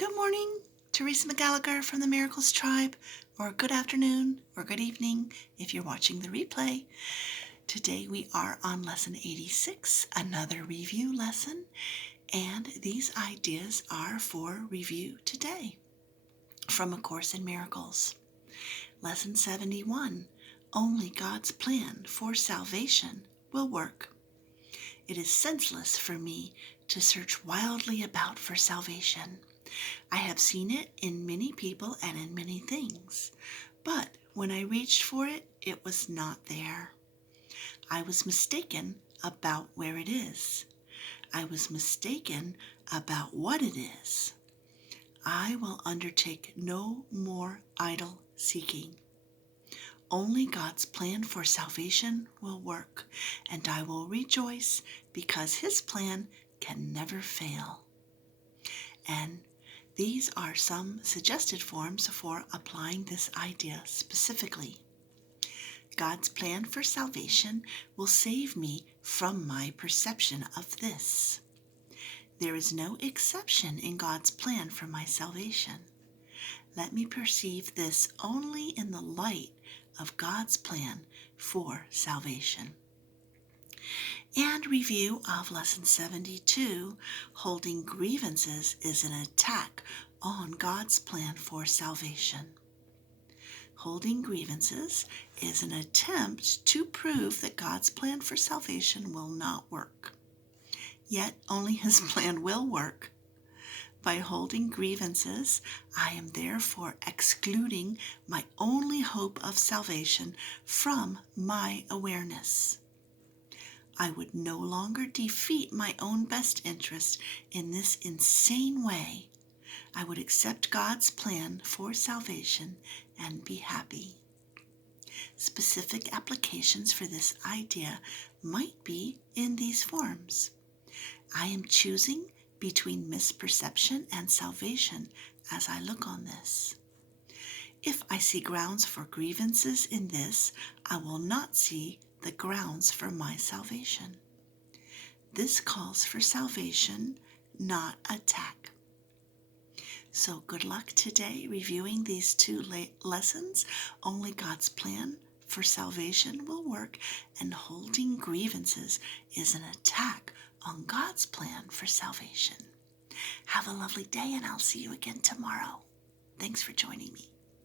Good morning, Theresa McGallicher from the Miracles Tribe, or good afternoon, or good evening if you're watching the replay. Today we are on lesson 86, another review lesson, and these ideas are for review today from A Course in Miracles. Lesson 71, only God's plan for salvation will work. It is senseless for me to search wildly about for salvation. I have seen it in many people and in many things, but when I reached for it, it was not there. I was mistaken about where it is. I was mistaken about what it is. I will undertake no more idle seeking. Only God's plan for salvation will work, and I will rejoice because His plan can never fail. And these are some suggested forms for applying this idea specifically. God's plan for salvation will save me from my perception of this. There is no exception in God's plan for my salvation. Let me perceive this only in the light of God's plan for salvation. And review of Lesson 72, holding grievances is an attack on God's plan for salvation. Holding grievances is an attempt to prove that God's plan for salvation will not work. Yet only His plan will work. By holding grievances, I am therefore excluding my only hope of salvation from my awareness. I would no longer defeat my own best interest in this insane way. I would accept God's plan for salvation and be happy. Specific applications for this idea might be in these forms. I am choosing between misperception and salvation as I look on this. If I see grounds for grievances in this, I will not see the grounds for my salvation. This calls for salvation, not attack. So good luck today reviewing these two lessons. Only God's plan for salvation will work, and holding grievances is an attack on God's plan for salvation. Have a lovely day, and I'll see you again tomorrow. Thanks for joining me.